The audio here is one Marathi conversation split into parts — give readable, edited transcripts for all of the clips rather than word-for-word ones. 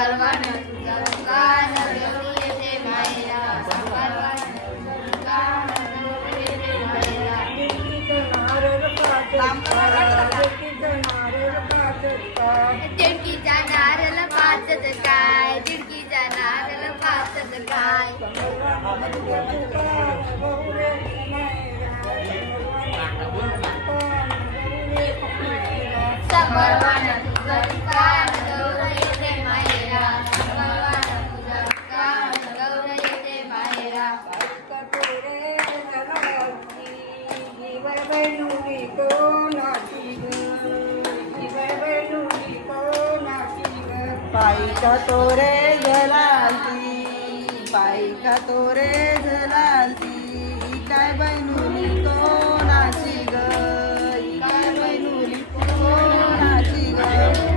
परवान तुझा गान गौरी येते मायरा परवान तुझा गौरी येते मायरा दिडकीच्या नारळ पाचत काय दिडकीच्या नारळ पाचत काय परवान तुझा गान गौरी येते मायरा परवान तुझा गान गौरी येते मायरा पायका तोरे झलालती पायका तोरे झलालती काय बैनुली कोणाची ग काय बैनुली कोणाची ग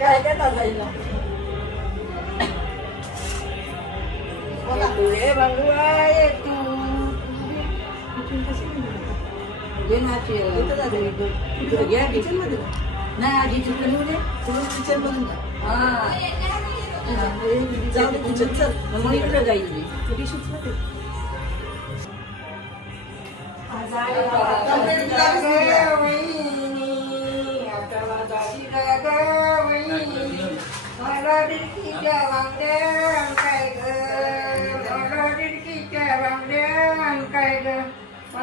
काय देता जाईल तुझे बंगुआ तू ये नाची या किचन मध्ये नाही आधी चिकन येऊ दे किचन मधून जाऊ दे किचन चल मग इकडे जाईल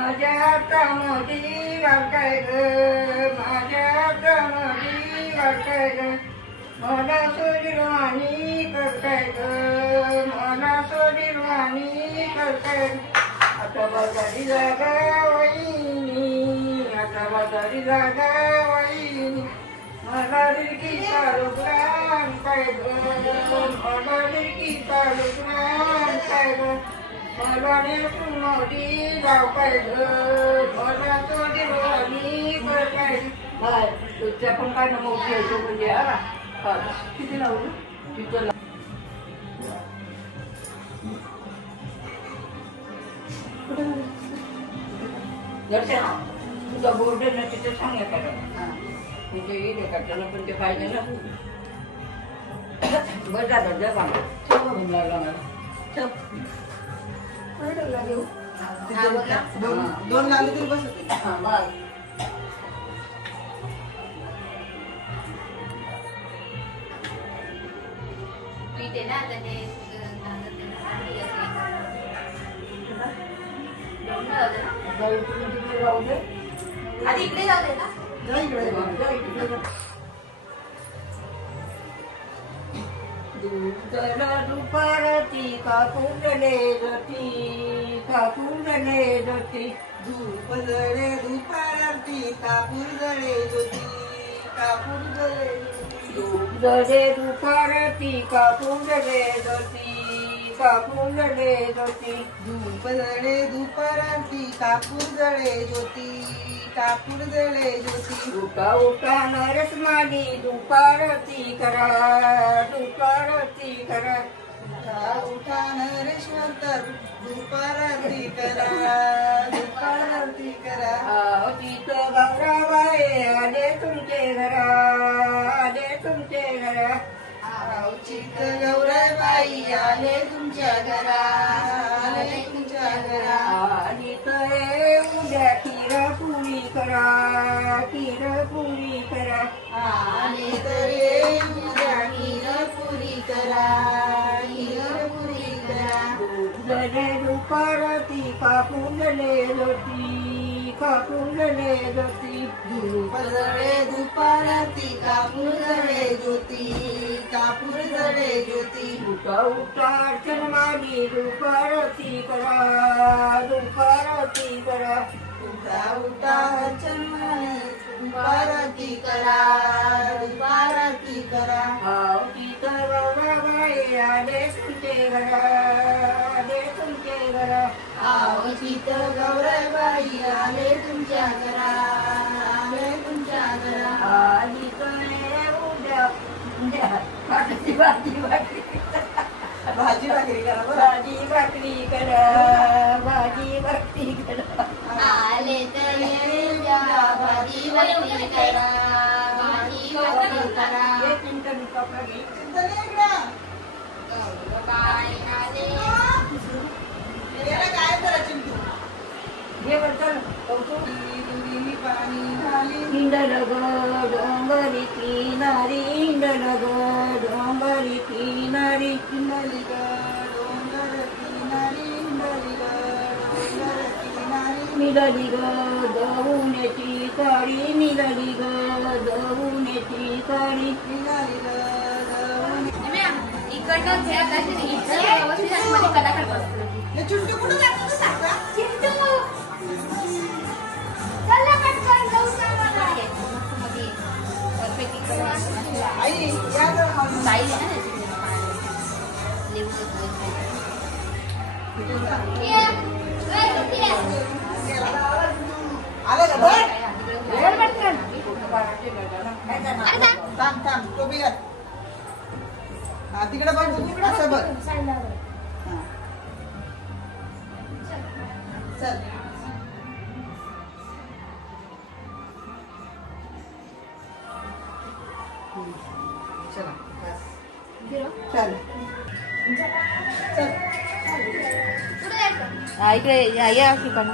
माझ्या कामोदी काय ग माझ्या कामोदी काय ग मला सोडिरवाणी काय ग मला सोडिरवाणी काय आता बाजारी जागा वहिनी आता बाजारी जागा वहिनी मला डिरकी चालुग्राम काय ग मला डिरकी चालुग्राम काय ग मला मोदी जाऊ काय ग मला सोडिरवाणी काय बाय तुझ्या पण काय ना मोठी येतो म्हणजे किती लावू तिथं तुझा बोर्ड ना तिथे सांगलं का म्हणजे येईल का त्याला पण ते पाहिजे ना बरं झालं जा लागला मला घेऊ दोन गाले तरी बस होते ना आधी इकडे जाऊ दे ना दुपारती कापूरले जती धूप जळे दुपारती कापूर जळे ज्योती कापूर जळे धूप जळे दुपारती कापूर जळे ज्योती कापूर जळे ज्योती धूप जळे दुपारती कापूर जळे ज्योती कापूर जळे ज्योती उठा उठा नरस माली दुपारती करा दुपारती करा उठा नरेश्वर तर दुपारती करा दुपारती करा तिथं गौराबाई आले तुमचे घरा गौराईबाई आले तुमच्या घरा, आले तुमच्या घरा. आणि तळे उद्या खीरपुरी करा, खीरपुरी करा. आणि तळे उद्या खीरपुरी करा, खीरपुरी करा. दुधले दुपारती कापूरले ज्योती, कापूरले ज्योती. दुपारले दुपारती कापूर जळे ज्योती, कापूर जळे ज्योती. उठा उठा अर्चनवाली दुपारती करा, दुपारती करा. उठा उठा अर्चनवाली दुपारती करा, दुपारती करा. आवती तर गौराबाई आले तुमचे घरा, आले तुमचे घरा. आवती तर गौराबाई आले तुमच्या घरा, आले तुमच्या घरा. आली तर उद्या भाजी भाजी भाकरी, भाजी भाकरी करा, भाजी भाकरी करा, भाजी भाकरी करा. आले तर उद्या भाजी भाकरी करा, भाजी भाकरी करा. गौराबाई आले. काय करायचं तू हे बद्दल पाणी झाली. हिंडल ग डोंगरी किनारी, हिंडल ग डोंगरी किनारी. हिंडली ग डोंगर किनारी, हिंडली ग डोंगर किनारी. मिळाली ग दहुण्याची काळी, मिळाली ग दहुण्याची काळी. मिळाली ग इकडनं व्यवस्थित आतमध्ये कलाकार बसतो. चिंटू कुठं जातो सांगा. चिंटू चला पटकन जाऊ सांगा. मध्ये परफेक्ट आई या जरा मला. बाई आहे ना लिहून आलं का बघ. थांब थांब तो बिगर. हा तिकडे बघ, तिकडे असं बघ. हा. चल चला चल चल. इकडे या ठिकाण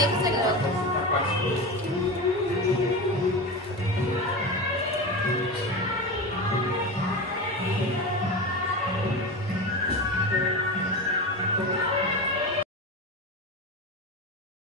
एक सेकंड